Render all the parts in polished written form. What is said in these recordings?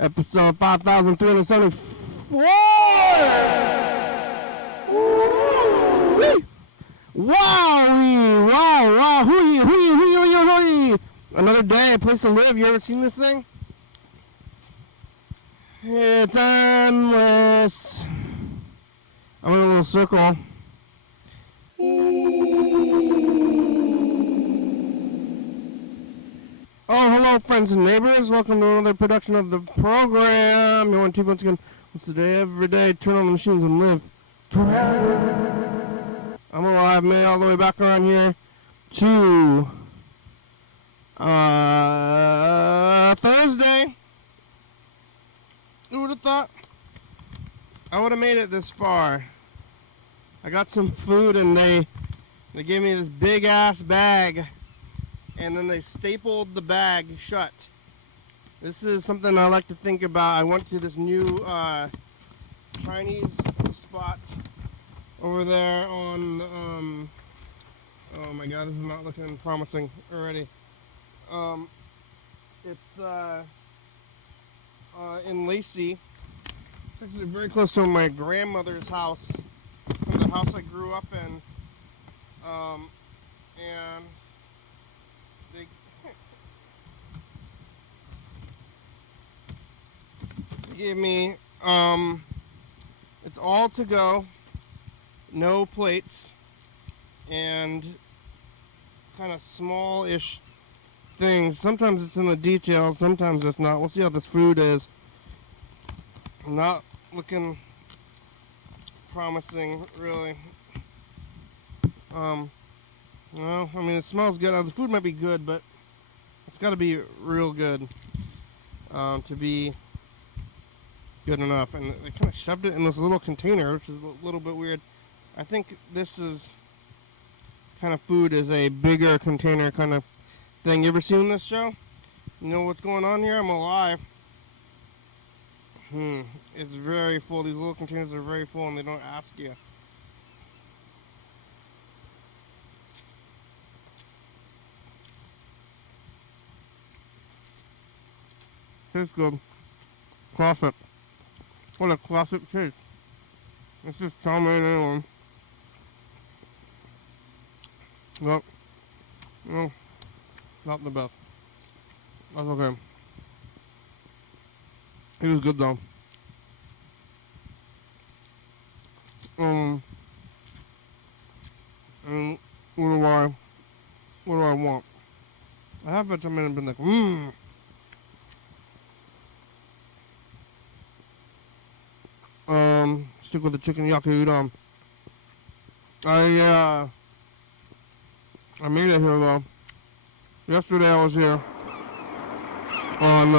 Episode 5374. Wow. Hooey. Another day, a place to live. You ever seen this thing? It's endless. I'm in a little circle. Oh, hello, friends and neighbors. Welcome to another production of the program. You want to once again, what's the day? Every day, turn on the machines and live forever. I'm alive, made all the way back around here to Thursday. Who would have thought I would have made it this far? I got some food and they gave me this big ass bag. And then they stapled the bag shut. This is something I like to think about. I went to this new Chinese spot over there on, oh my god, this is not looking promising already. It's in Lacey. It's actually very close to my grandmother's house, the house I grew up in. And they gave me, it's all to go, no plates, and kind of small-ish things. Sometimes it's in the details, sometimes it's not. We'll see how this food is. Not looking promising, really. Well, I mean, it smells good. The food might be good, but it's got to be real good to be good enough. And they kind of shoved it in this little container, which is a little bit weird. I think this is kind of food is a bigger container kind of thing. You ever seen this show? You know what's going on here? I'm alive. It's very full. These little containers are very full, and they don't ask you. Tastes good. Classic. What a classic taste. It's just chow mein anyone. Well, no, not the best. That's okay. It was good though. And what do I want? I have it, I mean, I've been like, stick with the chicken yaki udon. I made it here though. Yesterday I was here on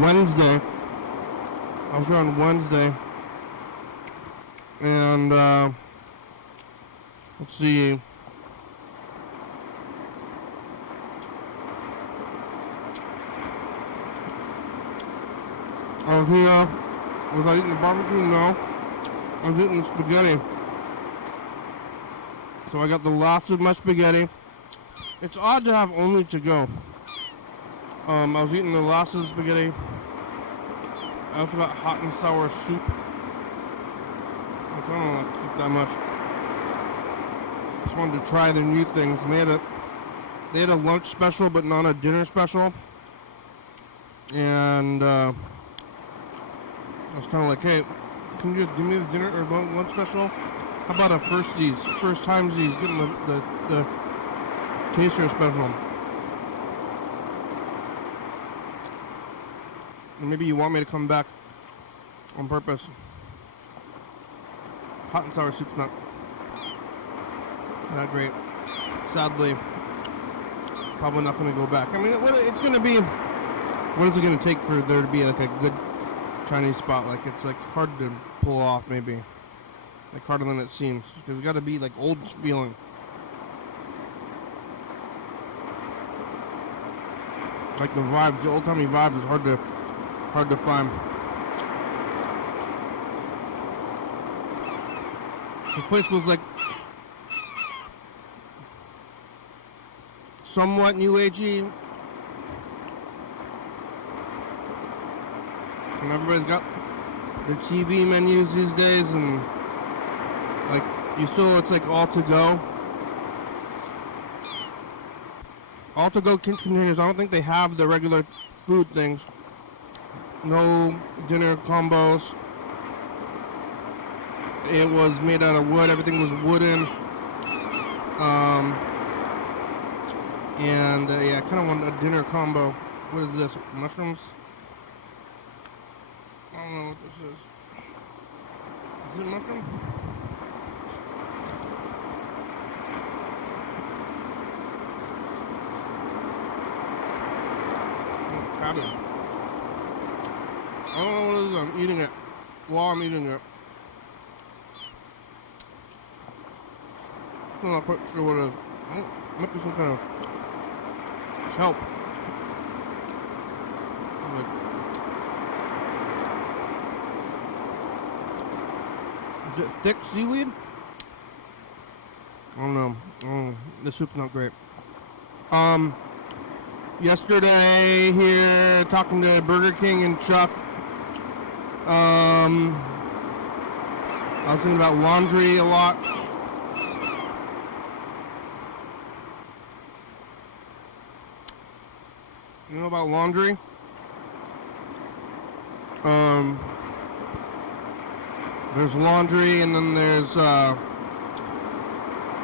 Wednesday. I was here on Wednesday, and let's see. I was here. Was I eating the barbecue? No. I was eating the spaghetti. So I got the last of my spaghetti. It's odd to have only to go. I was eating the last of the spaghetti. I also got hot and sour soup. Which I don't like soup that much. Just wanted to try the new things. And they had a lunch special, but not a dinner special. And I was kind of like, hey, can you just give me the dinner or lunch special? How about a first timesies, getting the taster special? And maybe you want me to come back on purpose. Hot and sour soup's not that great. Sadly, probably not going to go back. I mean, it's going to be, what is it going to take for there to be like a good Chinese spot? Like, it's like hard to pull off, maybe. Like harder than it seems, because it's got to be like old feeling. Like the vibe, the old timey vibe is hard to find. This place was like somewhat new agey, And everybody's got their TV menus these days, and like it's like all to go. All to go containers. I don't think they have the regular food things. No dinner combos. It was made out of wood. Everything was wooden. Yeah, I kind of want a dinner combo. What is this? Mushrooms? I don't know what this is. Is it mushroom? Cabbage. I don't know what it is. I'm eating it. While I'm eating it. I'm not quite sure what it is. It might be some kind of kelp. Like, is it thick seaweed? I don't know. Oh, the soup's not great. Yesterday here, talking to Burger King and Chuck, I was thinking about laundry a lot. You know about laundry? There's laundry, and then there's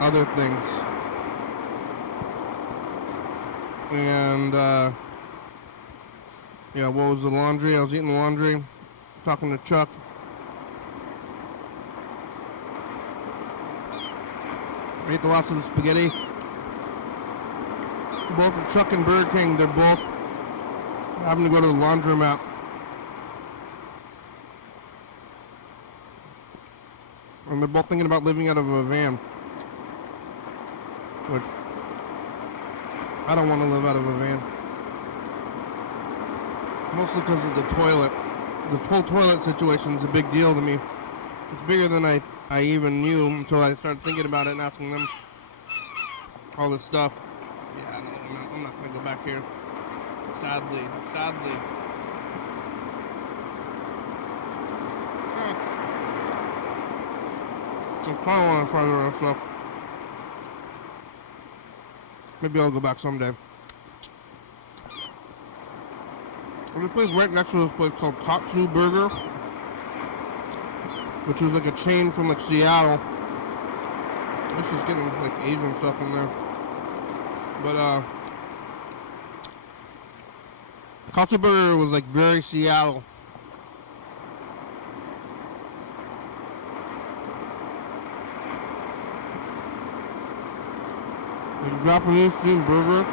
other things. And yeah, what was the laundry? I was eating laundry, talking to Chuck. I ate lots of the spaghetti. Both Chuck and Burger King, they're both having to go to the laundromat. And they're both thinking about living out of a van. Which, I don't want to live out of a van. Mostly because of the toilet. The whole toilet situation is a big deal to me. It's bigger than I even knew until I started thinking about it and asking them all this stuff. Yeah, I'm not going to go back here. Sadly. I kind of want to try the rest stuff. Maybe I'll go back someday. There's a place right next to this place called Katsu Burger, which is like a chain from like Seattle. This is getting like Asian stuff in there. But Katsu Burger was like very Seattle. Like a Japanese themed burger.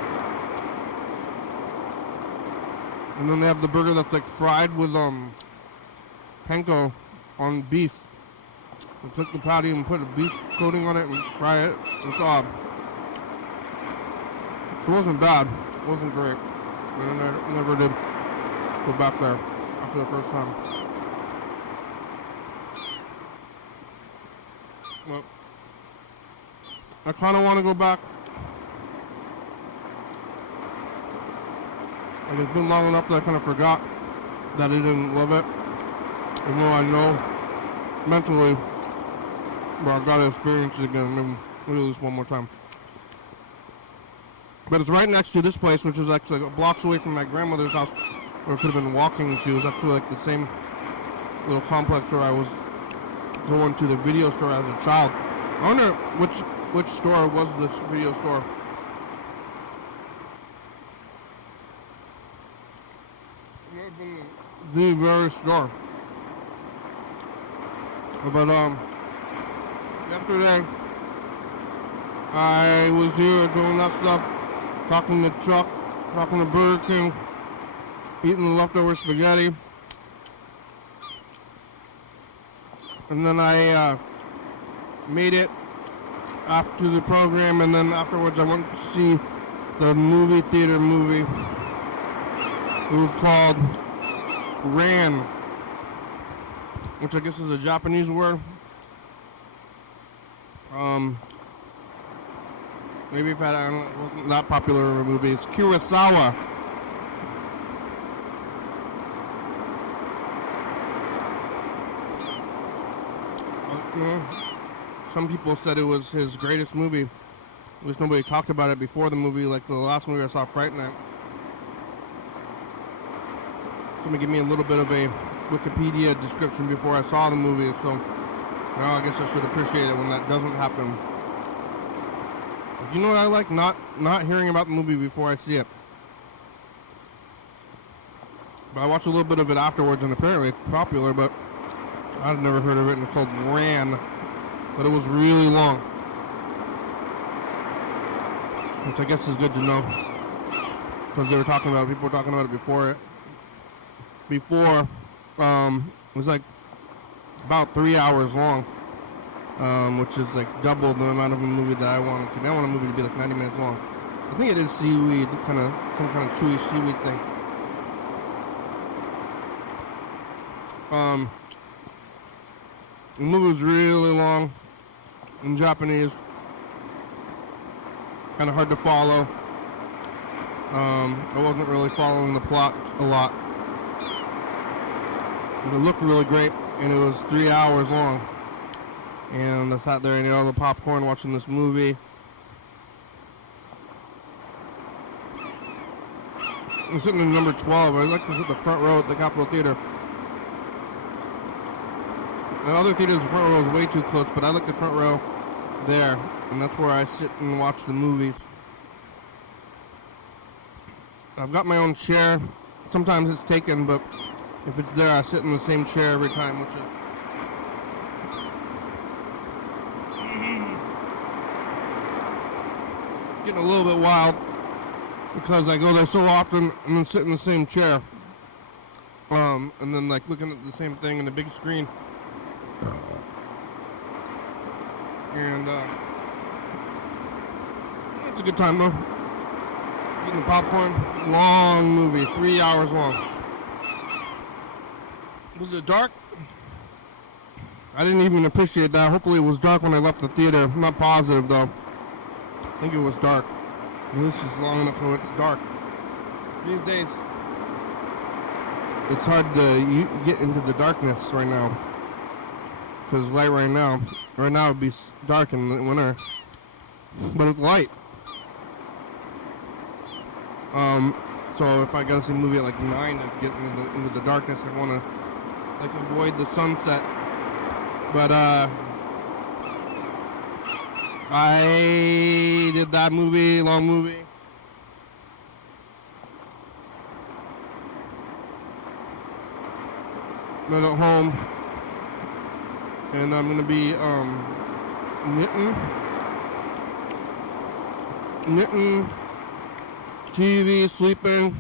And then they have the burger that's like fried with panko on beef. They take the patty and put a beef coating on it and fry it. It's odd. It wasn't bad. It wasn't great. And I never did go back there after the first time. Well, I kind of want to go back. Like, it's been long enough that I kind of forgot that I didn't love it. Even though I know mentally, but I gotta experience it again, maybe at least one more time. But it's right next to this place, which is actually like blocks away from my grandmother's house, where I could have been walking to. It was actually like the same little complex where I was going to the video store as a child. I wonder which store was this video store. The very store. But yesterday I was here doing that stuff, talking to Chuck, talking to Burger King, eating the leftover spaghetti, and then I made it after the program, and then afterwards I went to see the movie theater movie. It was called Ran, which I guess is a Japanese word. Maybe if I don't know, it wasn't that popular of a movie. It's Kurosawa. You know, some people said it was his greatest movie. At least nobody talked about it before the movie, like the last movie I saw, Fright Night. Somebody give me a little bit of a Wikipedia description before I saw the movie, so now I guess I should appreciate it when that doesn't happen. You know what I like? Not hearing about the movie before I see it. But I watched a little bit of it afterwards, and apparently it's popular, but I've never heard of it, and it's called Ran, but it was really long, which I guess is good to know, because they were talking about it, people were talking about it before it was like about 3 hours long, which is like double the amount of a movie that I wanted to be. I want a movie to be like 90 minutes long. I think it is seaweed, some kind of chewy seaweed thing. The movie was really long in Japanese, kind of hard to follow. I wasn't really following the plot a lot. It looked really great, and it was 3 hours long. And I sat there and ate all the popcorn watching this movie. I'm sitting in number 12. I like to sit the front row at the Capitol Theater. The other theaters, the front row is way too close, but I like the front row there, and that's where I sit and watch the movies. I've got my own chair. Sometimes it's taken, but if it's there, I sit in the same chair every time, which is getting a little bit wild because I go there so often and then sit in the same chair, and then like looking at the same thing in the big screen. And it's a good time though. Eating popcorn. Long movie, 3 hours long. Was it dark? I didn't even appreciate that. Hopefully it was dark when I left the theater. I'm not positive though. I think it was dark. This is long enough so it's dark. These days, it's hard to get into the darkness right now. Because light right now it'd be dark in the winter, but it's light. So if I gotta see a movie at like 9 to get into the darkness, I wanna like avoid the sunset. But I did that movie, long movie. Then at home. And I'm gonna be knitting, TV, sleeping.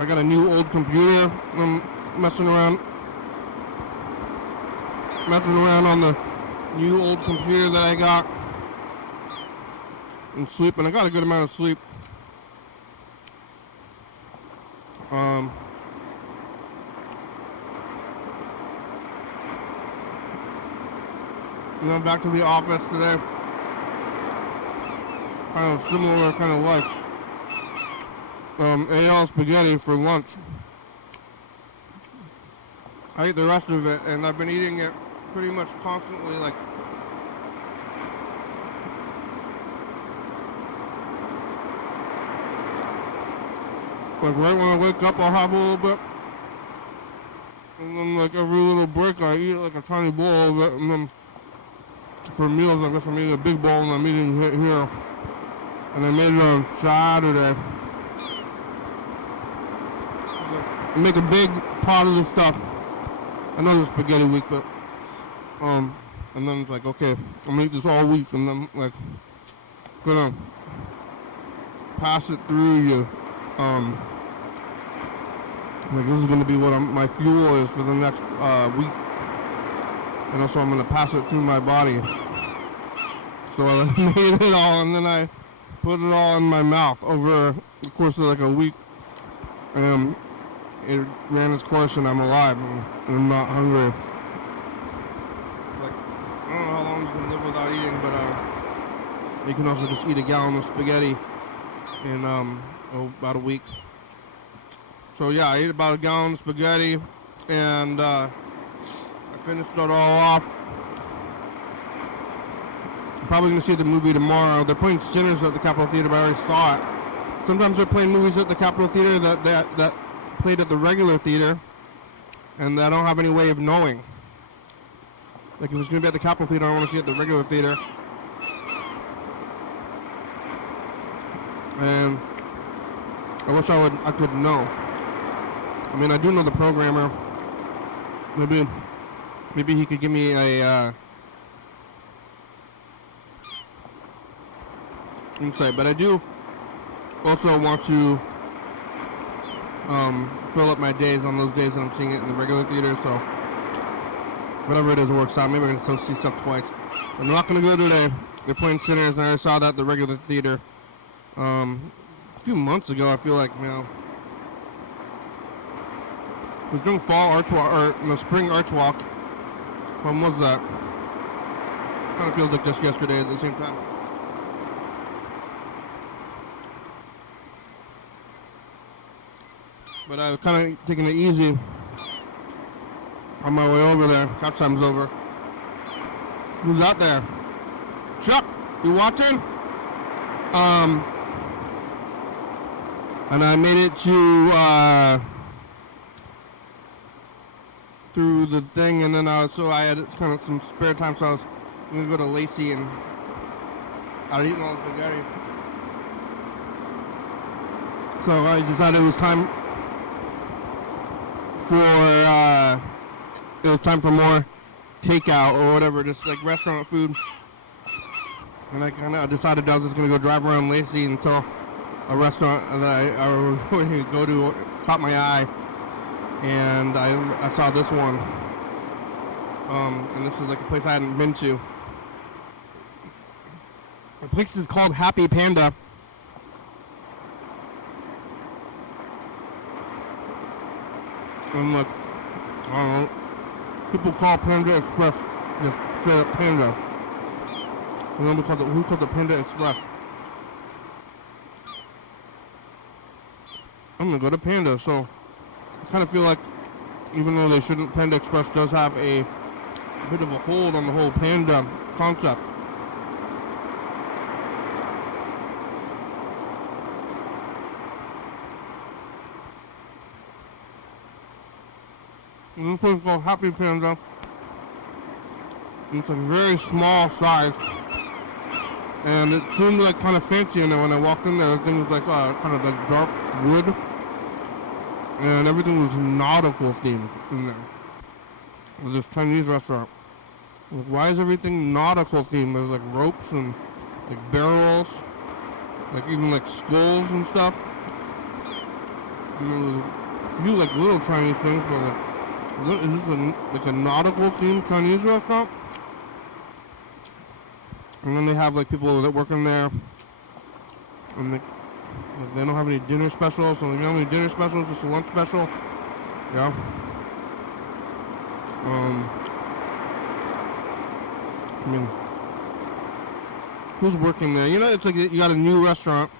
I got a new old computer. I'm messing around on the new old computer that I got, and sleeping. I got a good amount of sleep. And I'm back to the office today. Kind of similar kind of life. Ate all spaghetti for lunch. I ate the rest of it, and I've been eating it pretty much constantly, like right when I wake up, I'll have a little bit, and then like every little break, I eat like a tiny bowl of it, and then for meals, I guess I'm eating a big bowl, and I'm eating it here. And I made it on Saturday. I make a big pot of this stuff. I know it's spaghetti week, but and then it's like, okay, I'm gonna eat this all week, and then like gonna pass it through you. Like this is gonna be what my fuel is for the next week, and also I'm gonna pass it through my body. So I made it all, and then I put it all in my mouth over the course of like a week. It ran its course, and I'm alive, and I'm not hungry. Like, I don't know how long you can live without eating, but you can also just eat a gallon of spaghetti in about a week. So yeah, I ate about a gallon of spaghetti, and I finished it all off. I'm probably going to see the movie tomorrow. They're playing Sinners at the Capitol Theater, but I already saw it. Sometimes they're playing movies at the Capitol Theater that played at the regular theater, and I don't have any way of knowing. Like, if it's going to be at the Capitol Theater, I want to see it at the regular theater. And I wish I could know. I mean, I do know the programmer. Maybe he could give me a insight. But I do also want to fill up my days on those days that I'm seeing it in the regular theater. So whatever it is works out. Maybe I can still see stuff twice. I'm not going to go today. They're playing Sinners, and I saw that at the regular theater a few months ago. I feel like, you know, we're doing fall arch walk, or spring arch walk. When was that? Kind of feels like just yesterday at the same time. But I was kind of taking it easy on my way over there. Couch time's over. Who's out there? Chuck, you watching? And I made it to through the thing, and then so I had kind of some spare time, so I was gonna go to Lacey, and I was eating all the spaghetti. So I decided it was time for more takeout or whatever, just like restaurant food. And I kind of decided I was just gonna go drive around Lacey until a restaurant that I was going to go to caught my eye, and I saw this one. And this is like a place I hadn't been to. The place is called Happy Panda. And look, I don't know, people call Panda Express just straight up Panda. And then who called it Panda Express? I'm gonna go to Panda, so I kind of feel like, even though they shouldn't, Panda Express does have a bit of a hold on the whole Panda concept. And this place is called Happy Panda. It's a very small size, and it seemed like kind of fancy. And then when I walked in there, everything was like kind of like dark wood, and everything was nautical themed in there. It was this Chinese restaurant. Like, why is everything nautical themed? There's like ropes and like barrels, like even like skulls and stuff. And there was a few like little Chinese things, but like, is this like a nautical themed Chinese restaurant? And then they have like people that work in there, and they don't have any dinner specials, so they don't have any dinner specials, just a lunch special. Yeah. I mean, who's working there? You know, it's like you got a new restaurant,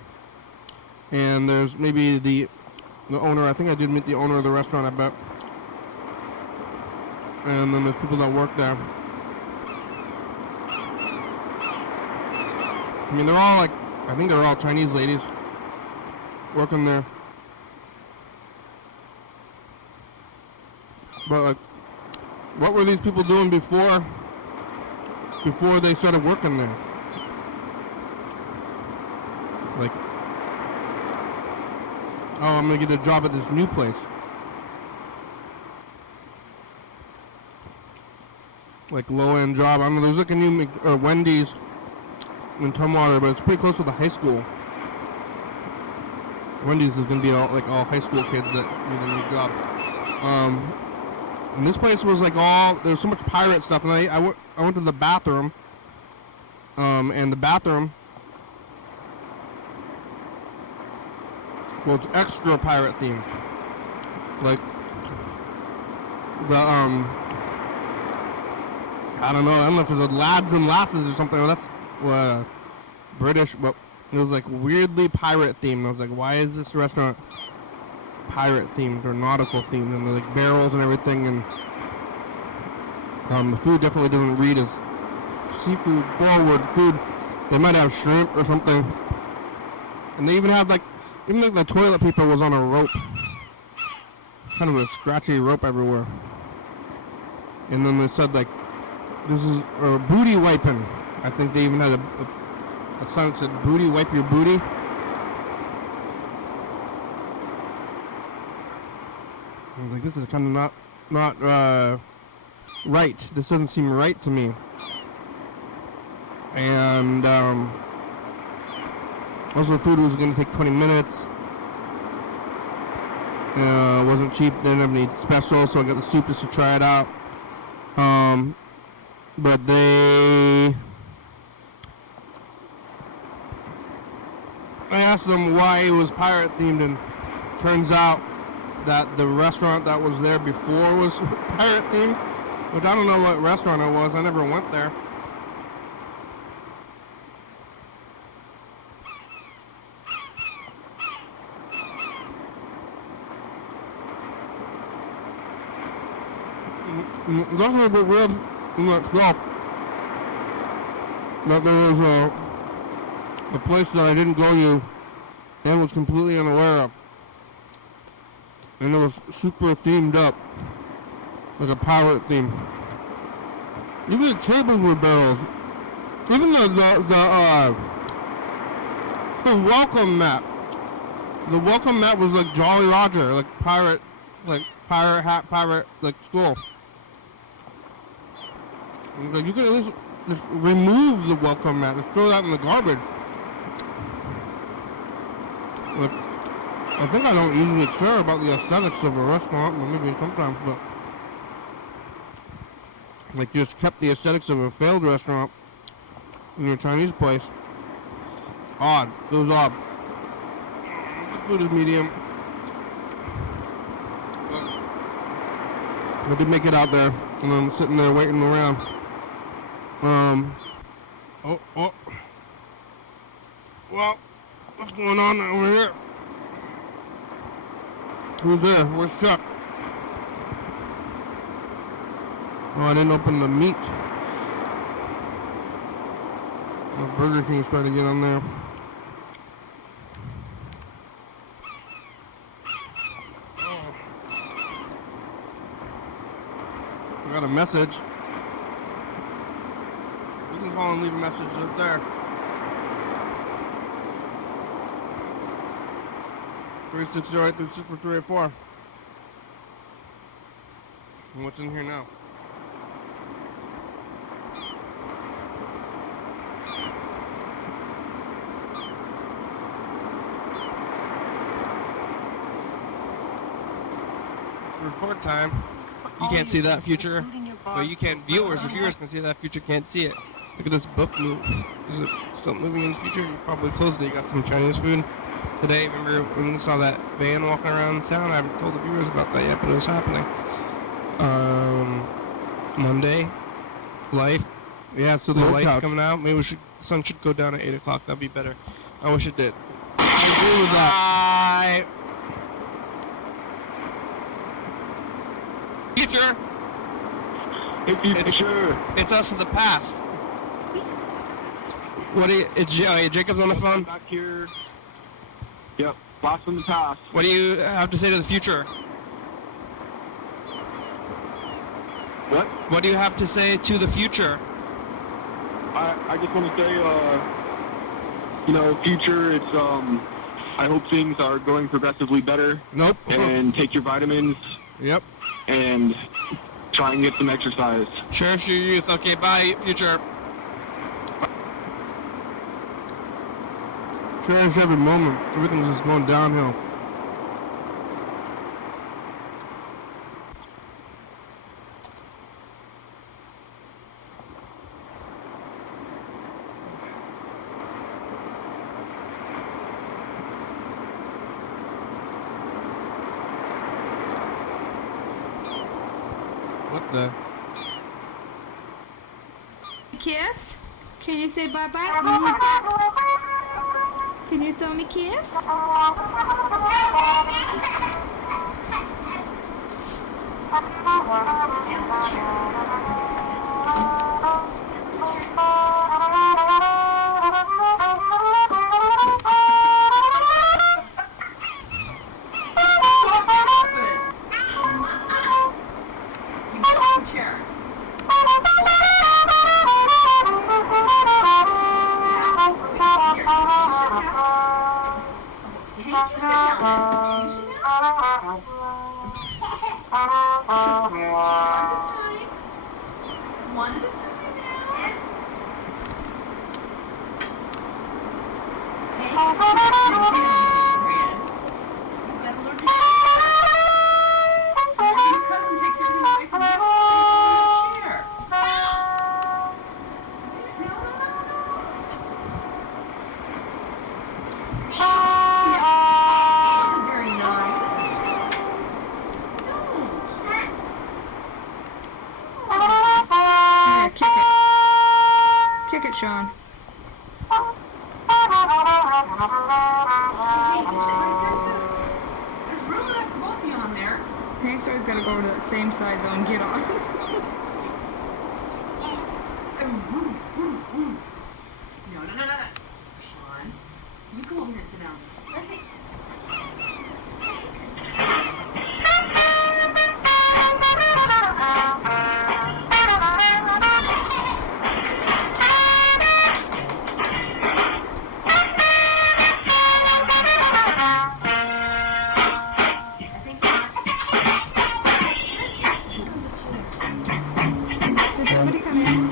and there's maybe the owner. I think I did meet the owner of the restaurant, I bet. And then there's people that work there. I mean, they're all like, I think they're all Chinese ladies working there. But like, what were these people doing before they started working there? Like, oh, I'm gonna get a job at this new place. Like low-end job. I don't know, there's like a new Wendy's in Tumwater, but it's pretty close to the high school. Wendy's is gonna be all high school kids that need a new job. And this place was like there's so much pirate stuff, and I went to the bathroom, and the bathroom, well, it's extra pirate themed. Like the I don't know if it was lads and lasses or something. Well, that's British, but it was like weirdly pirate themed. I was like, why is this restaurant pirate themed or nautical themed, and like barrels and everything, and the food definitely doesn't read as seafood forward food. They might have shrimp or something, and they even have like the toilet paper was on a rope, kind of a scratchy rope everywhere. And then they said like this is booty wiping. I think they even had a sign that said "Booty, wipe your booty." I was like, this is kind of not right. This doesn't seem right to me. And also the food was going to take 20 minutes. Wasn't cheap. Didn't have any specials, so I got the soup just to try it out. But I asked them why it was pirate themed, and turns out that the restaurant that was there before was pirate themed, which I don't know what restaurant it was. I never went there. It's also a bit weird in itself that there was a place that I didn't go to and was completely unaware of. And it was super themed up, like a pirate theme. Even the tables were barrels. Even the welcome mat. The welcome mat was like Jolly Roger, like pirate hat, pirate, like skull. Like you could at least just remove the welcome mat and throw that in the garbage. Like, I think I don't usually care about the aesthetics of a restaurant, well, maybe sometimes, but like you just kept the aesthetics of a failed restaurant in your Chinese place. Odd. It was odd. The food is medium. I did make it out there, and I'm sitting there waiting around. Well, what's going on over here? Who's there? Where's Chuck? Oh, I didn't open the meat. Oh, Burger King's trying to get on there. Oh. I got a message. You can call and leave a message up there. 360-836-4384. And what's in here now? Report time. You can't see that future, but you can. Viewers can see that future. Can't see it. Look at this book move. Is it still moving in the future? You probably closed it. You got some Chinese food today. Remember when you saw that van walking around town? I haven't told the viewers about that yet, but it was happening. Monday, life. Yeah, so the light's coming out. Maybe the sun should go down at 8 o'clock. That'd be better. I wish it did. I agree with that. Future. It's us in the past. What do you? It's Jacob's on the phone. Back here. Yep, blast from the past. What do you have to say to the future? What? What do you have to say to the future? I just want to say, future. It's I hope things are going progressively better. Nope. And take your vitamins. Yep. And try and get some exercise. Cherish your youth. Okay, bye, future. Cherish every moment. Everything's just going downhill. What the? Kiss? Can you say bye-bye? Can you throw me a kiss? Sean. Hank's gotta go to the same side though and get on. No. Sean, you come over here and sit down. Did somebody come in?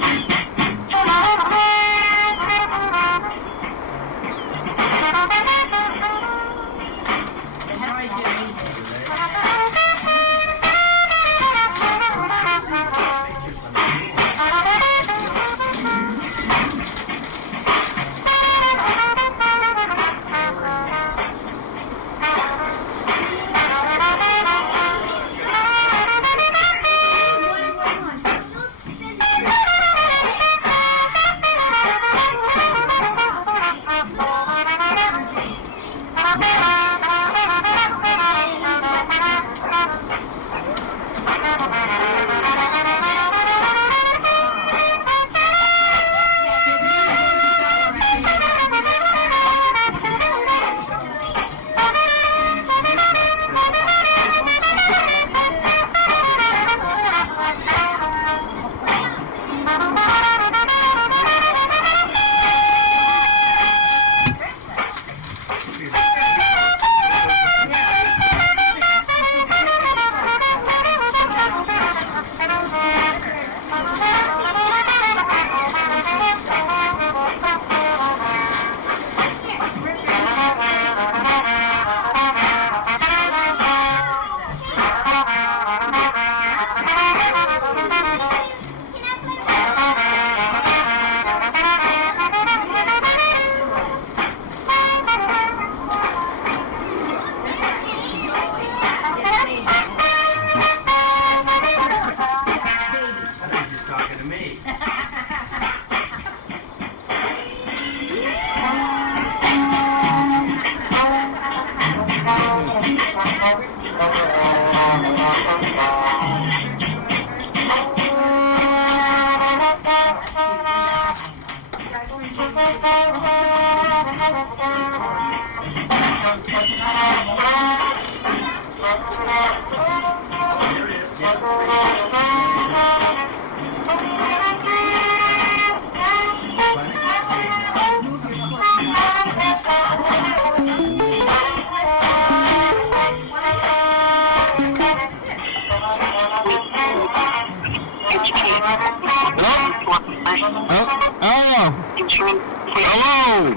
Hello.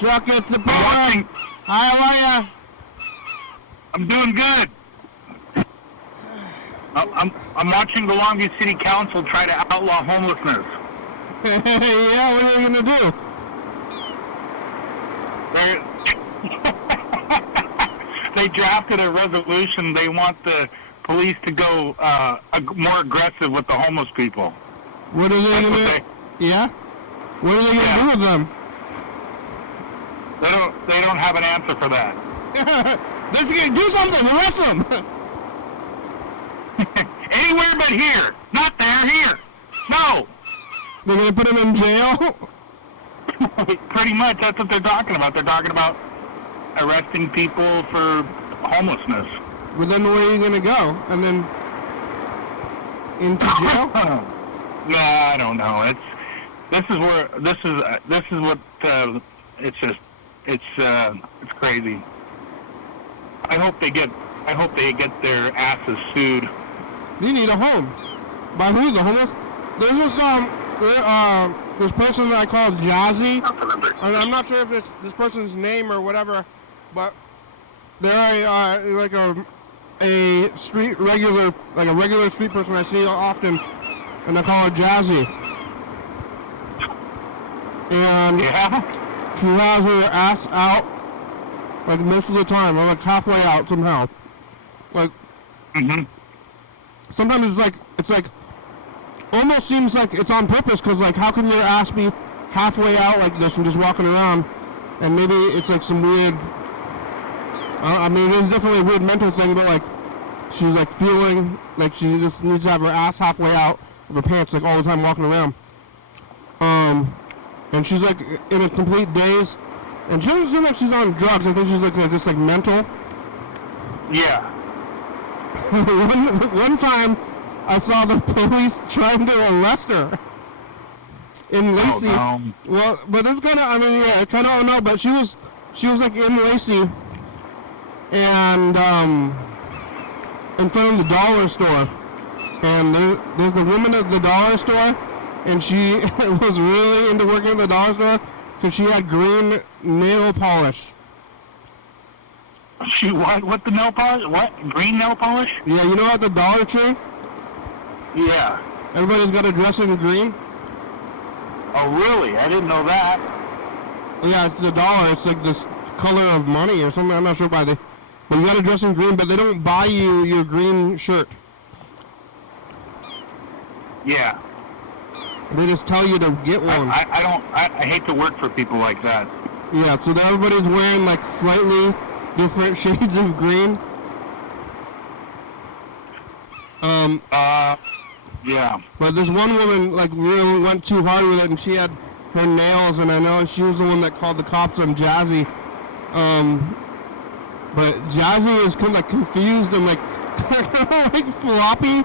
Chuck, it's the boy. How are ya? I'm doing good. I'm watching the Long Beach City Council try to outlaw homelessness. Yeah, what are you gonna do? They drafted a resolution. They want the police to go more aggressive with the homeless people. What are they gonna? Yeah. What are they gonna do with them? They don't have an answer for that. Let's do something. Arrest them. Anywhere but here. Not there. Here. No. They're gonna put them in jail. Pretty much. That's what they're talking about. They're talking about arresting people for homelessness. Well, then where are you gonna go? And then into jail? No, I don't know. This is what it's crazy. I hope they get their asses sued. You need a home. By who? The homeless? There's this person that I call Jazzy. And I'm not sure if it's this person's name or whatever, but they're like a regular street person I see often, and I call her Jazzy. And Yeah. she has her ass out, like most of the time. I'm like halfway out somehow. Like, Mhm. sometimes it's like almost seems like it's on purpose, because, like, how can your ass be halfway out like this and just walking around? And maybe it's, like, some weird... I mean, it is definitely a weird mental thing, but, like, she's, like, feeling like she just needs to have her ass halfway out of her pants, like, all the time walking around. And she's, like, in a complete daze. And she doesn't seem like she's on drugs. I think she's, like, just, like, mental. Yeah. one time, I saw the police trying to arrest her in Lacey. Oh, no. Well, but it's kind of, I mean, yeah, kind of, no, but she was like in Lacey, and in front of the dollar store, and there's the woman at the dollar store, and she was really into working at the dollar store because she had green nail polish. She what? What the nail polish? What? Green nail polish? Yeah, you know at the Dollar Tree, Yeah. everybody's got to dress in green. Oh, really? I didn't know that. Yeah, it's the dollar. It's like this color of money or something. I'm not sure why they. But you got to dress in green, but they don't buy you your green shirt. Yeah. They just tell you to get one. I hate to work for people like that. Yeah, so now everybody's wearing like slightly different shades of green. Yeah. But this one woman like really went too hard with it, and she had her nails, and I know she was the one that called the cops on Jazzy. But Jazzy is kind of like confused and like like floppy,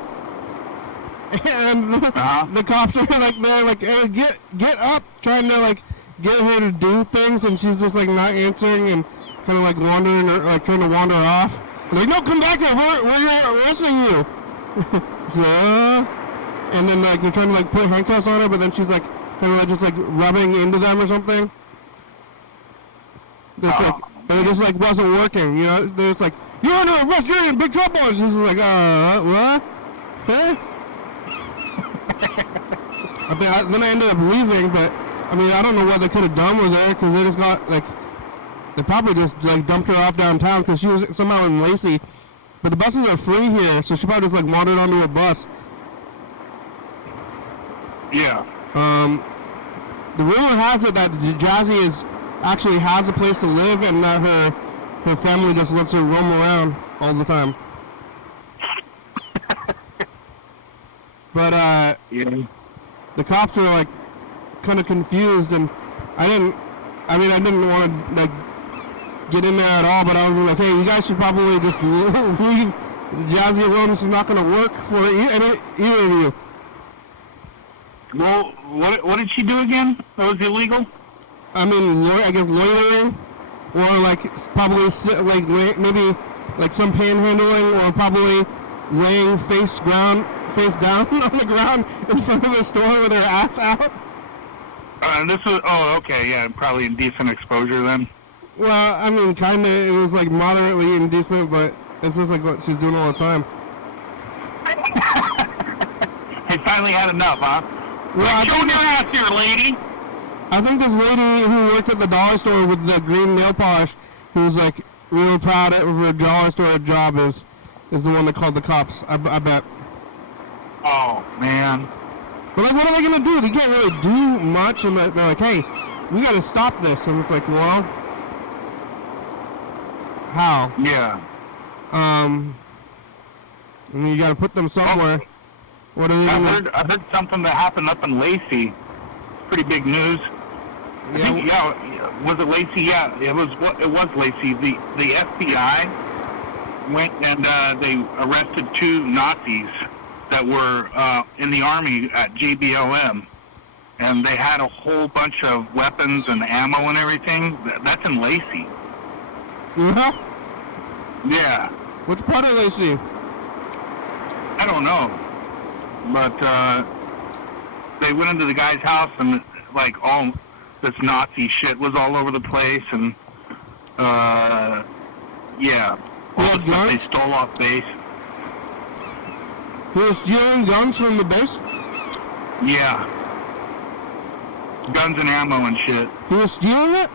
and the cops are like there like, hey, get up, trying to like get her to do things, and she's just like not answering and kind of like wandering, or like trying to wander off. And like, no, come back here, we're arresting you. And then like they're trying to like put handcuffs on her, but then she's like kind of like just like rubbing into them or something. Just like, and it just like wasn't working, you know. There's like, you're under arrest, you're in big trouble. And she's like, what? Huh? Then I ended up leaving, but I mean I don't know what they could have done with her, because they just got like, they probably just like dumped her off downtown because she was somehow in Lacey. But the buses are free here, so she probably just like wandered onto a bus. Yeah. The rumor has it that Jazzy actually has a place to live, and that her family just lets her roam around all the time. But Yeah. the cops were like kind of confused, and I didn't want to like get in there at all, but I was like, hey, you guys should probably just leave Jazzy alone. This is not going to work for either of you. Well, what did she do again? That was illegal? I mean, I guess loitering, or like probably like maybe like some panhandling, or probably laying face down on the ground in front of the store with her ass out. This was, oh, okay, yeah, probably indecent exposure then. Well, I mean, kind of, it was like moderately indecent, but it's just like what she's doing all the time. He finally had enough, huh? Well, Show your ass here, lady! I think this lady who worked at the dollar store with the green nail polish, who's like real proud of her dollar store job, is the one that called the cops. I bet. Oh, man. But like, what are they gonna do? They can't really do much, and they're like, hey, we gotta stop this. And it's like, well, how? Yeah. I mean, you gotta put them somewhere. What are they gonna? I heard something that happened up in Lacey. Pretty big news. I think, yeah, was it Lacey? Yeah, it was Lacey. The FBI went and they arrested 2 Nazis that were in the army at YDHWM, and they had a whole bunch of weapons and ammo and everything. That's in Lacey. Yeah. Yeah. Which part of Lacey? I don't know, but they went into the guy's house, and like all this Nazi shit was all over the place, and yeah, all the stuff they stole off base. He was stealing guns from the base? Yeah. Guns and ammo and shit. He was stealing it?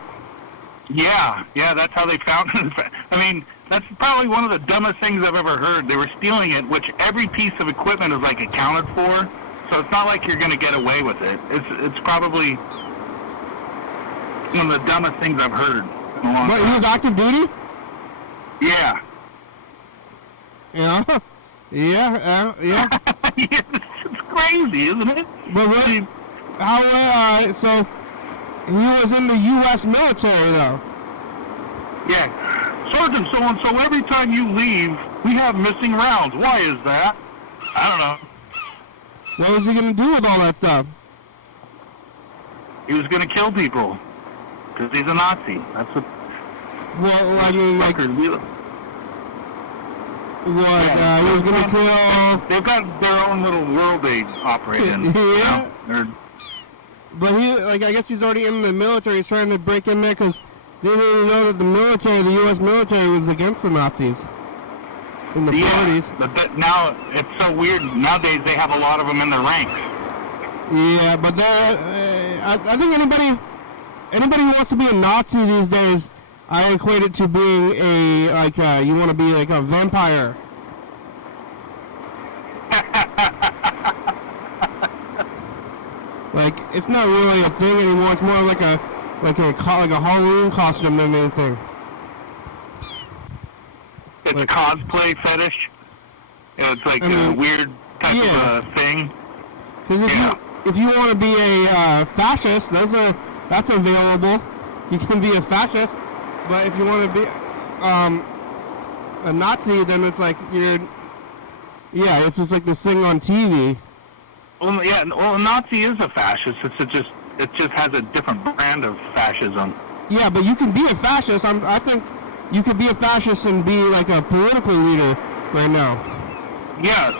Yeah, that's how they found it. I mean, that's probably one of the dumbest things I've ever heard. They were stealing it, which every piece of equipment is like accounted for. so it's not like you're going to get away with it. It's probably one of the dumbest things I've heard in a long What, time. he was active duty? Yeah. Yeah. Yeah. It's crazy, isn't it? But really, how, so, he was in the U.S. military, though. Yeah. Sergeant so-and-so, every time you leave, we have missing rounds. Why is that? I don't know. What was he going to do with all that stuff? He was going to kill people. Because he's a Nazi. That's what... Well, I mean, like, fuckers do. what, he was going to kill... They've got their own little world they operate in. Yeah. They're, But he, like, I guess he's already in the military. He's trying to break in there because they didn't even know that the military, the U.S. military, was against the Nazis in the 40s. But now it's so weird. Nowadays they have a lot of them in their ranks. Yeah, but I think anybody who wants to be a Nazi these days, I equate it to being you want to be like a vampire. Like, it's not really a thing anymore. It's more like a Halloween costume than anything. It's Like- cosplay fetish. It's like I mean, a weird type yeah. of thing. Because if you want to be a fascist, that's available. You can be a fascist, but if you want to be a Nazi, then it's like it's just like this thing on TV. Well, yeah, well, a Nazi is a fascist. It just has a different brand of fascism. Yeah, but you can be a fascist. I think you could be a fascist and be like a political leader right now. Yeah,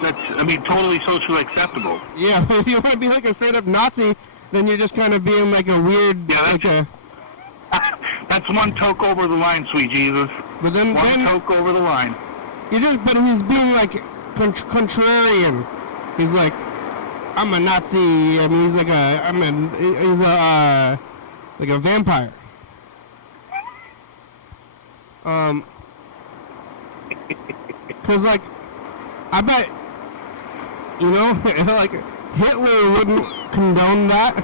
totally socially acceptable. Yeah, but if you want to be like a straight up Nazi, then you're just kind of being like a weird, Yeah, that's one toke over the line, sweet Jesus. But then Toke over the line. but he's being like contrarian. He's like, I'm a Nazi. I mean, he's like he's like a vampire. Cause like, I bet, like Hitler wouldn't condone that.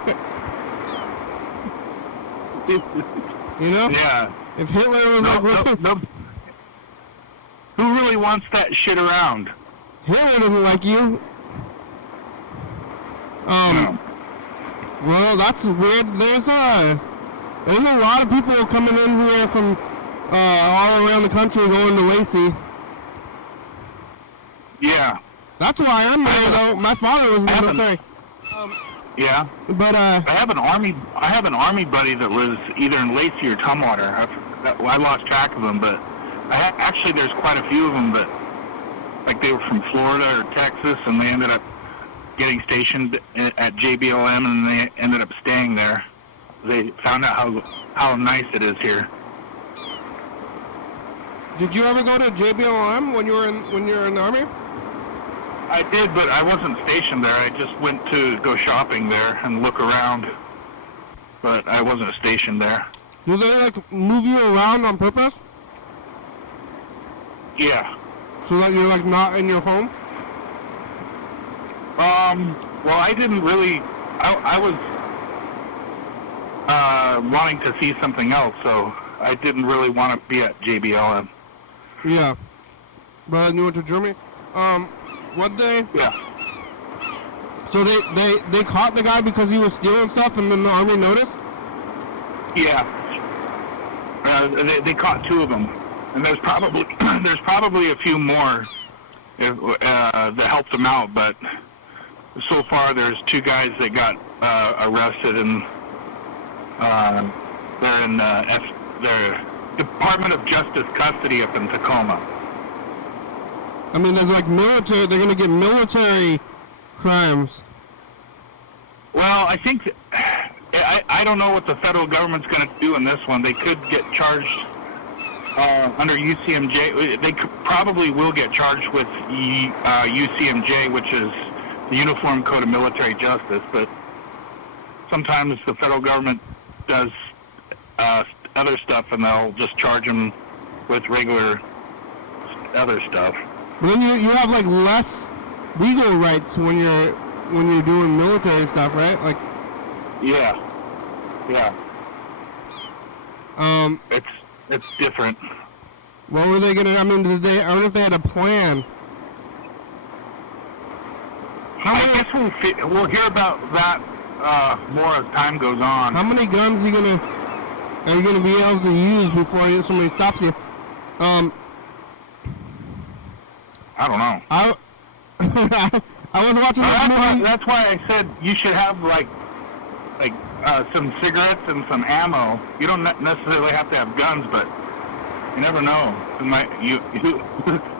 Yeah. If Hitler was No. Who really wants that shit around? Hitler doesn't like you. No. Well, that's weird. There's a lot of people coming in here from all around the country going to Lacey. Yeah. That's why I'm here, though. My father was in the military. Yeah. But I have an army buddy that was either in Lacey or Tumwater. I lost track of them, but actually there's quite a few of them that, like, they were from Florida or Texas, and they ended up getting stationed at JBLM, and they ended up staying there. They found out how nice it is here. did you ever go to JBLM when you were in the army? I did, but I wasn't stationed there. I just went to go shopping there and look around, but I wasn't stationed there. Do they like move you around on purpose Yeah. so that you're like not in your home? Well, I didn't really. I was wanting to see something else, so I didn't really want to be at JBLM. Yeah. But then you went to Germany. What day? Yeah. So they caught the guy because he was stealing stuff, and then the army noticed? Yeah. They caught two of them, and there's probably a few more that helped them out, but so far there's two guys that got arrested, and they're in their Department of Justice custody up in Tacoma. I mean, there's like military, they're going to get military crimes. Well, I think I don't know what the federal government's going to do in this one. They could get charged under UCMJ. They probably will get charged with UCMJ, which is the Uniform Code of Military Justice. But sometimes the federal government does other stuff, and they'll just charge them with regular other stuff. But then you have like less legal rights when you're when you're doing military stuff, right? Like, Yeah. Yeah. um, It's different. what were they gonna? I mean, I wonder if they had a plan. I guess we'll hear about that more as time goes on. How many guns are you gonna be able to use before somebody stops you? I don't know. I was watching this movie. That's why I said you should have like some cigarettes and some ammo. You don't necessarily have to have guns, but you never know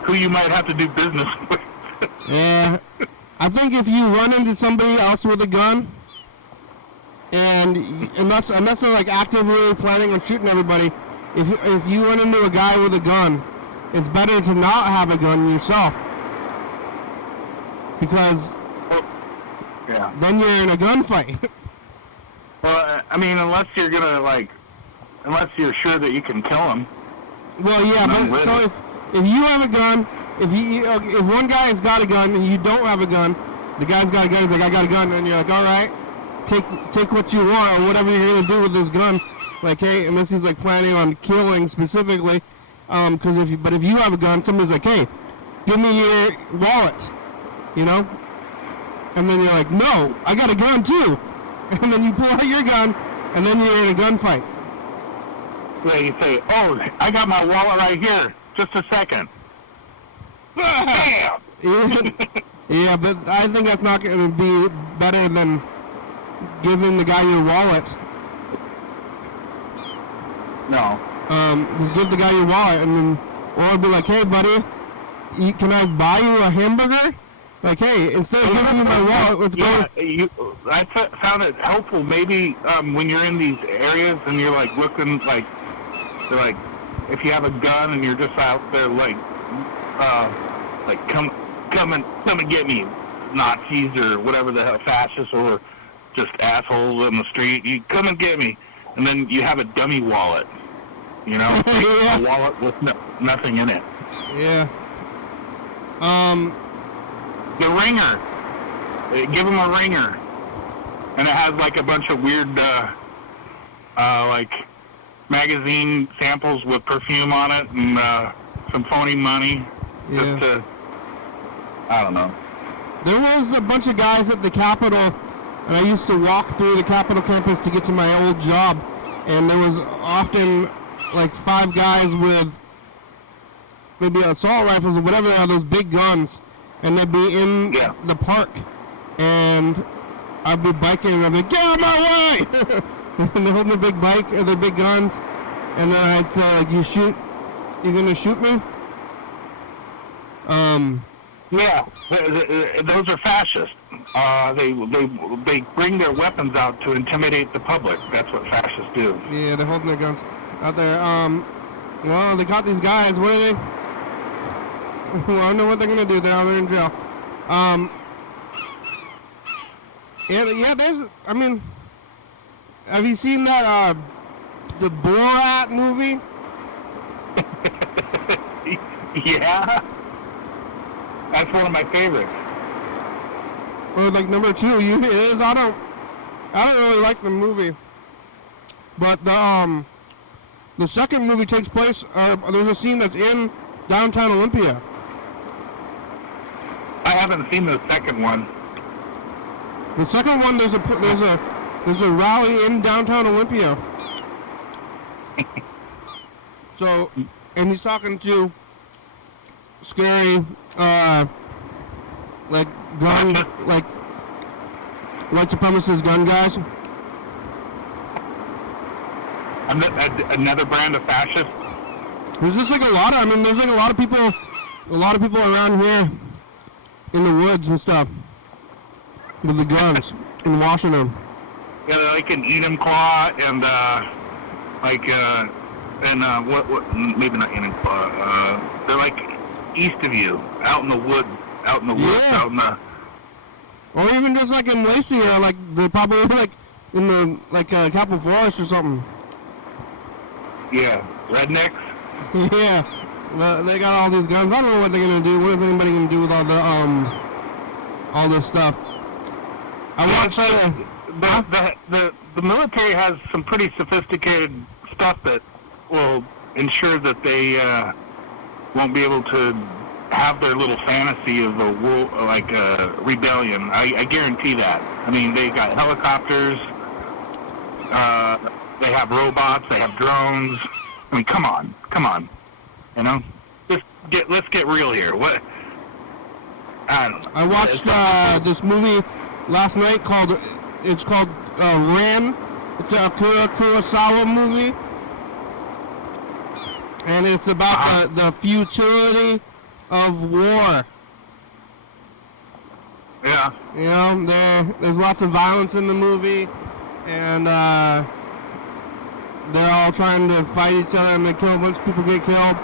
who you might have to do business with. Yeah, I think if you run into somebody else with a gun, and unless they're like actively planning on shooting everybody, if you run into a guy with a gun, it's better to not have a gun yourself, because Yeah. then you're in a gunfight. Well, I mean, unless you're sure that you can kill him. Well, yeah, but so if you have a gun, if one guy has got a gun and you don't have a gun, the guy's got a gun, he's like, I got a gun, and you're like, all right, take what you want or whatever you're gonna do with this gun. Like, hey, unless he's like planning on killing specifically, because if you have a gun, somebody's like, hey, give me your wallet, you know, and then you're like, no, I got a gun too, and then you pull out your gun, and then you're in a gunfight. Yeah, you say, oh, I got my wallet right here. Just a second. Bam! Yeah, but I think that's not going to be better than giving the guy your wallet. No. Just give the guy your wallet, and then, or be like, hey, buddy, can I buy you a hamburger? Like, hey, instead of giving you my wallet, let's go. I found it helpful maybe when you're in these areas and you're like looking like, they're like, if you have a gun and you're just out there like come and get me, Nazis or whatever the hell, fascists or just assholes in the street. You come and get me, and then you have a dummy wallet, you know, Yeah. a wallet with nothing in it. Yeah. The ringer. Give him a ringer, and it has like a bunch of weird like magazine samples with perfume on it and some phony money. Yeah. Just to, I don't know. There was a bunch of guys at the Capitol, and I used to walk through the Capitol campus to get to my old job, and there was often like 5 guys with maybe assault rifles or whatever they are, those big guns, and they'd be in the park, and I'd be biking, and I'd be like, get out of my way! And they're holding a big bike or their big guns, and then I'd say, like, you're gonna shoot me? Yeah, those are fascists. They bring their weapons out to intimidate the public. That's what fascists do. Yeah, they're holding their guns out there. Well, they caught these guys. What are they? Well, I don't know what they're gonna do. They're in jail. Yeah, there's. I mean, have you seen that the Borat movie? Yeah, that's one of my favorites. Or like number 2, it is. I don't really like the movie, but the second movie takes place. There's a scene that's in downtown Olympia. I haven't seen the second one. The second one, there's a rally in downtown Olympia. So, and he's talking to scary, like gun, like white supremacist gun guys. Another brand of fascist. There's just like there's like a lot of people around here in the woods and stuff with the guns in Washington. Yeah, like an Enumclaw and maybe not Enumclaw. They're like east of you, out in the woods, out in the. Or even just like in Lacey, or like they're probably like in the Capitol Forest or something. Yeah, rednecks. Yeah, but they got all these guns. I don't know what they're gonna do. What is anybody gonna do with all this stuff? I watched the military has some pretty sophisticated stuff that will ensure that they won't be able to have their little fantasy of a rebellion. I guarantee that. I mean, they got helicopters. They have robots. They have drones. I mean, come on. You know, let's get real here. What? I don't know. I watched this movie last night called Ran. It's a Kurosawa movie, and it's about the futility of war. Yeah. You know, there's lots of violence in the movie, and they're all trying to fight each other, and they kill a bunch of people, get killed,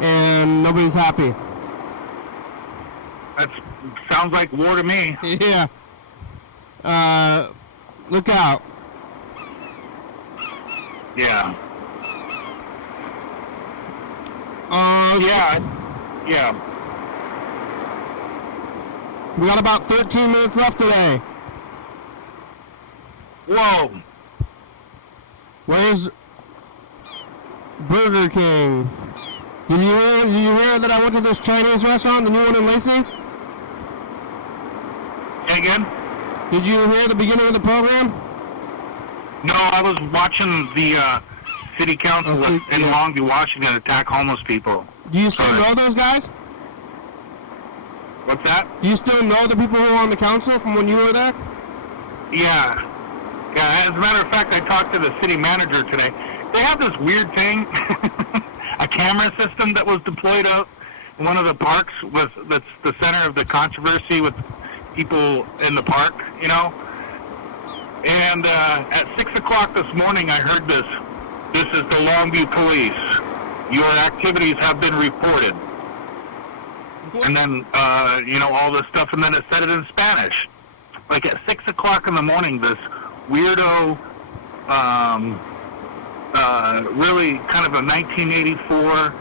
and nobody's happy. That sounds like war to me. Yeah. Look out. Yeah. Yeah. We got about 13 minutes left today. Whoa. Where's Burger King? Did you hear that I went to this Chinese restaurant, the new one in Lacey? Say again? Did you hear the beginning of the program? No, I was watching the city council in Longview, Washington, attack homeless people. Do you still know those guys? What's that? Do you still know the people who were on the council from when you were there? Yeah. Yeah, as a matter of fact, I talked to the city manager today. They have this weird thing, a camera system that was deployed out in one of the parks that's the center of the controversy with people in the park, you know? And at 6 o'clock this morning, I heard this. This is the Longview Police. Your activities have been reported. And then, all this stuff, and then it said it in Spanish. Like at 6 o'clock in the morning, this weirdo, really kind of a 1984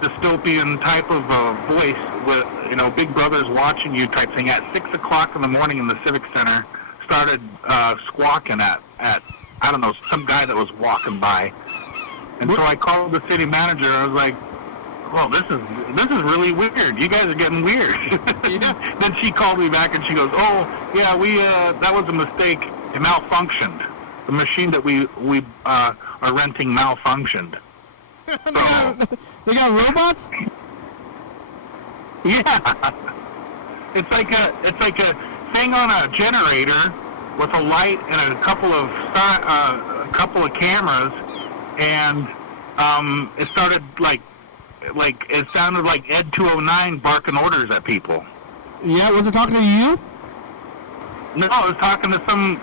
dystopian type of voice with, Big Brother's watching you type thing at 6 o'clock in the morning in the Civic Center started squawking at I don't know, some guy that was walking by. And so I called the city manager. I was like, well, this is really weird. You guys are getting weird. Yeah. Then she called me back and she goes, oh, yeah, that was a mistake. It malfunctioned. The machine that we are renting malfunctioned. They got robots? Yeah. It's like a thing on a generator with a light and a couple of cameras, and it started like it sounded like Ed 209 barking orders at people. Yeah, was it talking to you? No, I was talking to some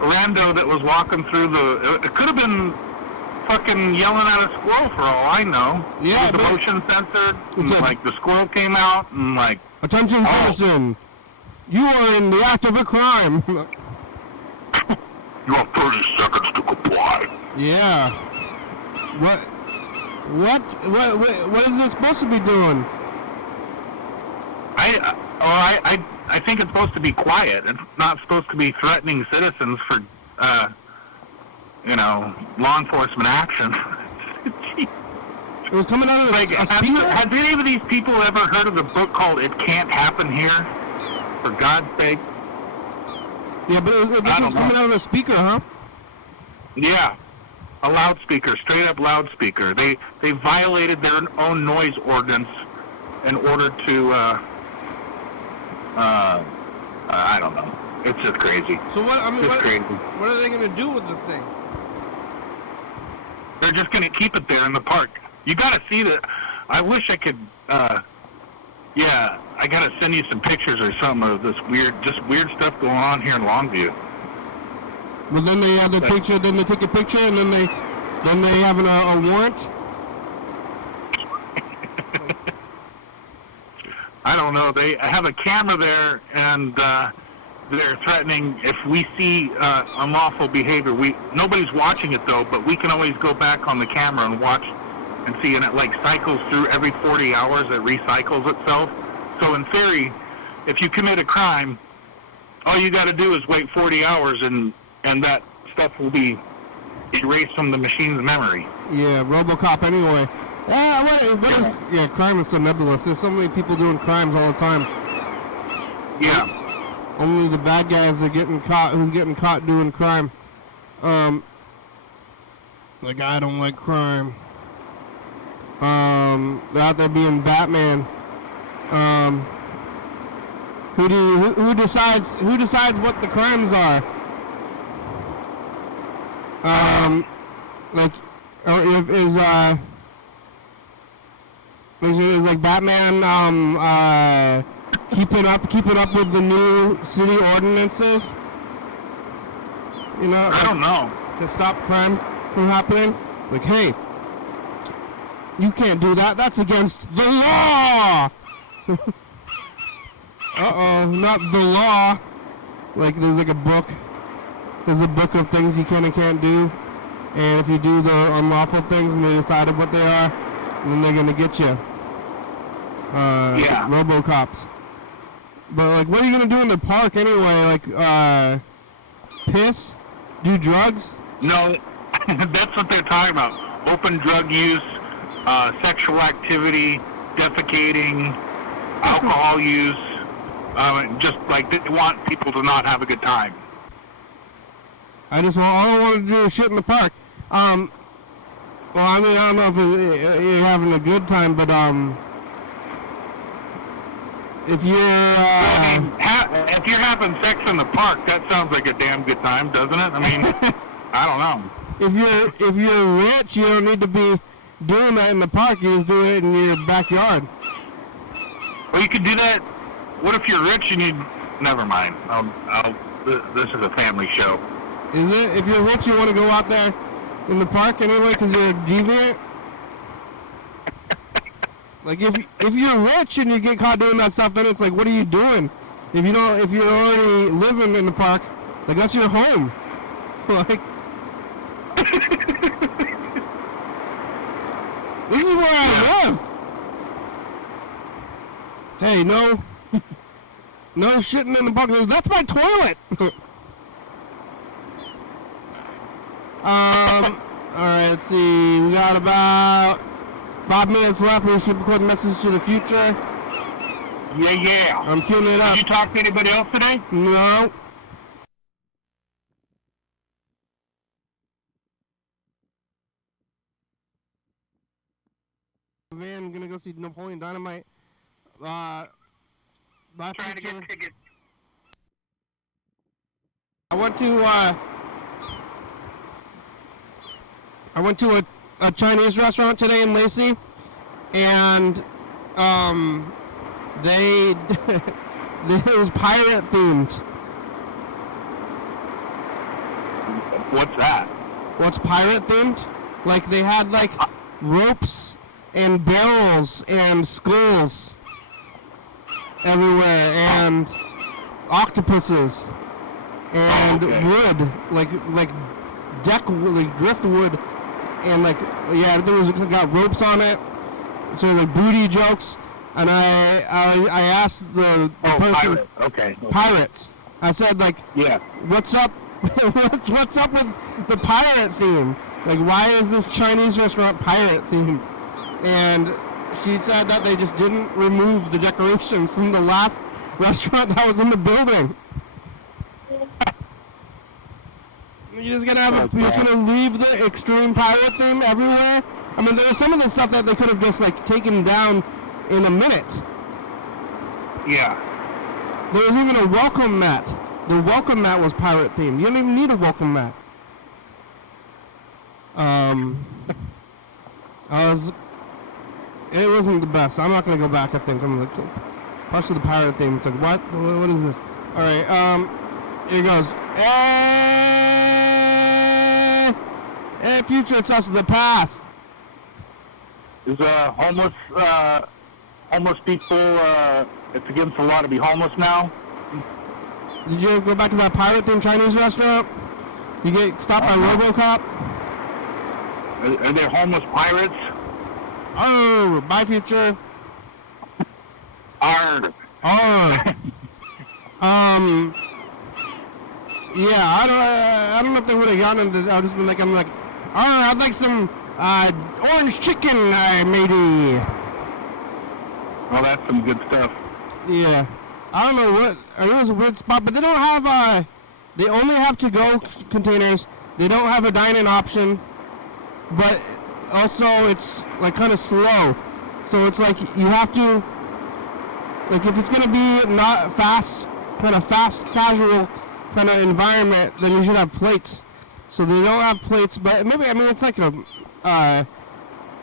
rando that was walking through it could have been fucking yelling at a squirrel for all I know. Yeah, the motion sensor, and, like the squirrel came out and like, attention, citizen, you are in the act of a crime. You have 30 seconds to comply. Yeah. What is it supposed to be doing? I think it's supposed to be quiet. It's not supposed to be threatening citizens for, law enforcement action. It was coming out of the have any of these people ever heard of the book called "It Can't Happen Here"? For God's sake. Yeah, but this was coming out of the speaker, huh? Yeah, a loudspeaker, straight up loudspeaker. They violated their own noise ordinance in order to. I don't know. It's just crazy. So crazy. What are they going to do with the thing? They're just going to keep it there in the park. You got to see that. I wish I could. Yeah, I got to send you some pictures or something of this weird stuff going on here in Longview. Well, then they have the picture. Then they take a picture, and then they have a warrant. I don't know. They have a camera there, and they're threatening if we see unlawful behavior. Nobody's watching it though, but we can always go back on the camera and watch and see, and it like cycles through every 40 hours. It recycles itself. So in theory, if you commit a crime, all you got to do is wait 40 hours, and that stuff will be erased from the machine's memory. Yeah, RoboCop anyway. Yeah, crime is so nebulous. There's so many people doing crimes all the time. Yeah. Only the bad guys are getting caught. Who's getting caught doing crime? Like, I don't like crime. They're out there being Batman. Who decides what the crimes are? Like, is like Batman keeping up with the new city ordinances? You know, I don't know. To stop crime from happening. Like, hey, you can't do that. That's against the law. Uh-oh, not the law. Like, there's like a book. There's a book of things you can and can't do. And if you do the unlawful things and they decide what they are, then they're gonna get you. Yeah. RoboCops. But, like, what are you gonna do in the park anyway? Like, piss? Do drugs? No, that's what they're talking about. Open drug use, sexual activity, defecating, alcohol use. Just like they want people to not have a good time. All I want to do is shit in the park. Well, I mean, I don't know if you're having a good time, but if you're if you're having sex in the park, that sounds like a damn good time, doesn't it? I mean, I don't know. If you're rich, you don't need to be doing that in the park. You just do it in your backyard. Well, you could do that. What if you're rich and you? Never mind. This is a family show. Is it? If you're rich, you want to go out there in the park anyway because you're a deviant? Like, if you're rich and you get caught doing that stuff, then it's like, what are you doing? If you're already living in the park, like, that's your home. Like, this is where I live. Hey, no shitting in the park. That's my toilet. Alright, let's see. We got about 5 minutes left. We should record a message to the future. Yeah. I'm queuing it up. Did you talk to anybody else today? No. Man, I'm gonna go see Napoleon Dynamite. Trying to get tickets. I went to a Chinese restaurant today in Lacey, and it was pirate themed. What's that? What's pirate themed? Like, they had like ropes and barrels and skulls everywhere, and octopuses and wood, like deck wood, like driftwood, and like, yeah, there was got ropes on it, so like booty jokes. And I asked the person, pirate. Okay. Pirates. I said, like, Yeah. what's up? what's up with the pirate theme? Like, why is this Chinese restaurant pirate themed? And she said that they just didn't remove the decoration from the last restaurant that was in the building. You're just gonna leave the extreme pirate theme everywhere? I mean, there was some of the stuff that they could have just like taken down in a minute. Yeah. There was even a welcome mat. The welcome mat was pirate themed. You don't even need a welcome mat. It wasn't the best. I'm not gonna go back. I think I'm like parts of the pirate theme. It's like, what is this? All right. Here goes. Hey, future, it's us in the past. Is homeless people? It's against the law to be homeless now. Did you go back to that pirate themed Chinese restaurant? You get stopped by RoboCop? Are there homeless pirates? Oh, bye, future. Arr. Oh. Yeah, I don't know if they would have gotten into. I would just been like, I'm like, oh, I'd like some orange chicken, matey. Well, that's some good stuff. Yeah, I don't know what. It was a weird spot, but they don't have. They only have to-go containers. They don't have a dine-in option, but also it's like kind of slow. So it's like you have to, like if it's gonna be not fast, kind of fast casual kind of environment, then you should have plates. So they don't have plates, but maybe I mean it's like a,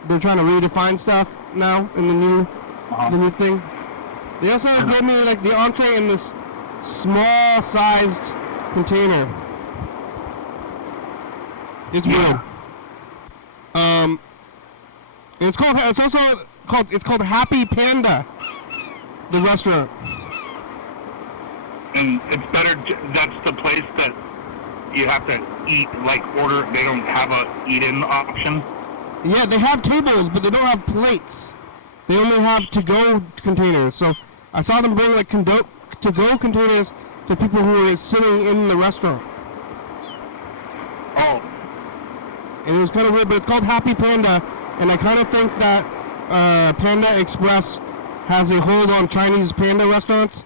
they're trying to redefine stuff now in the new thing. They also gave me like the entree in this small-sized container. It's weird. It's called Happy Panda, the restaurant. And it's better. That's the place that you have to eat, like order. They don't have a eat-in option. Yeah, they have tables, but they don't have plates. They only have to-go containers. So I saw them bring like to-go containers to people who were sitting in the restaurant. Oh. And it was kind of weird, but it's called Happy Panda, and I kind of think that Panda Express has a hold on Chinese panda restaurants.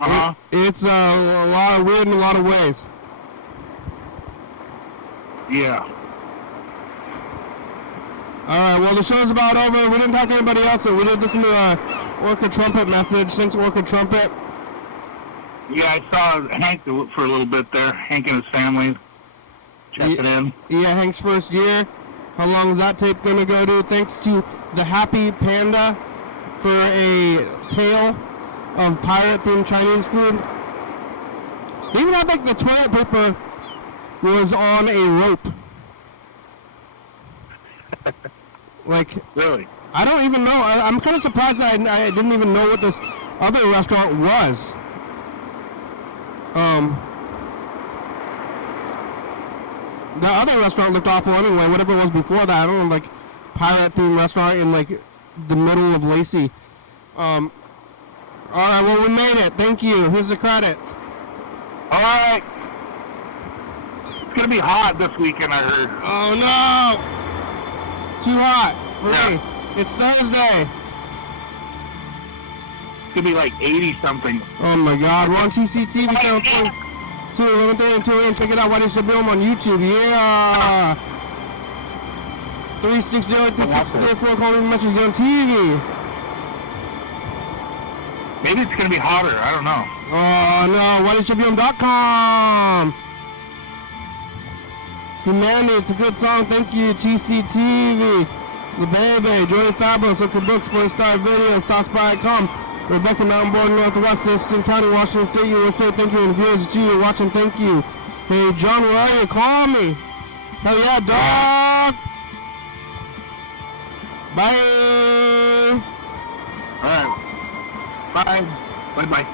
Uh-huh. It's a lot of weird in a lot of ways. Yeah. Alright, well the show's about over. We didn't talk to anybody else, so we did listen to Orca Trumpet message. Thanks, Orca Trumpet. Yeah, I saw Hank for a little bit there. Hank and his family checking in. Yeah, Hank's first year. How long is that tape gonna go to? Thanks to the Happy Panda for a tale of pirate-themed Chinese food. They even had like the toilet paper was on a rope. Like, Really? I don't even know. I'm kind of surprised that I didn't even know what this other restaurant was. The other restaurant looked awful anyway, whatever it was before that. I don't know, like, pirate-themed restaurant in, like, the middle of Lacey. Alright, well, we made it. Thank you. Here's the credits. Alright. It's going to be hot this weekend, I heard. Oh, no! Too hot. Hooray. Yeah. It's Thursday. It's going to be like 80-something. Oh, my God. We're on TCTV channel 2, 11:30 and 2 a.m. Check it out. YDHWM on YouTube. Yeah! 360-364 calling message on TV. Maybe it's going to be hotter. I don't know. Oh, no. YDHWM.com. Humanity, it's a good song. Thank you, TCTV. The Baby, Joey Fabulous, Uncle Brooks, 4-star video, stops.com. Rebecca Mountain Board, Northwest, Thurston County, Washington State, USA. Thank you, and viewers to you watching. Thank you. Hey, John, where are you? Call me. Hell yeah, dog. Bye. All right. Bye. Bye-bye.